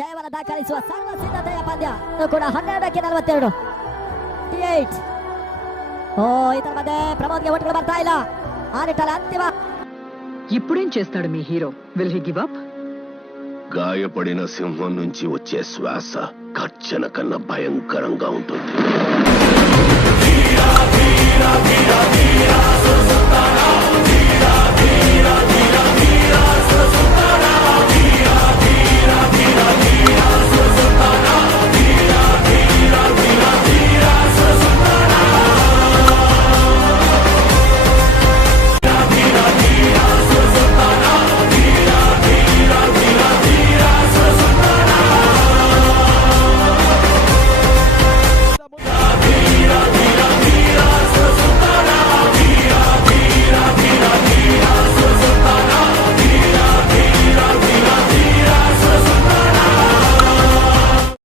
ಜಯವನ್ನು ದಾಖಲಿಸುವ ಸರ್ವ ಸಿದ್ಧತೆಯ ಪಂದ್ಯ ಕೂಡ 12ಕ್ಕೆ 42 8. ఇతర మధ్య ప్రమోద్ಗೆ ఓటుಗಳು ಬರ್ತಾ ಇಲ್ಲ. ఆ నిట్టల అంతిమ ఇప్పుడేం చేస్తాడు మీ హీరో? Will he give up? గాయపడిన సింహం నుంచి వచ్చే శ్వాస కర్చన కన్నా భయంకరంగా ఉంటుంది. ధీరా ధీరా ధీరా ధీరా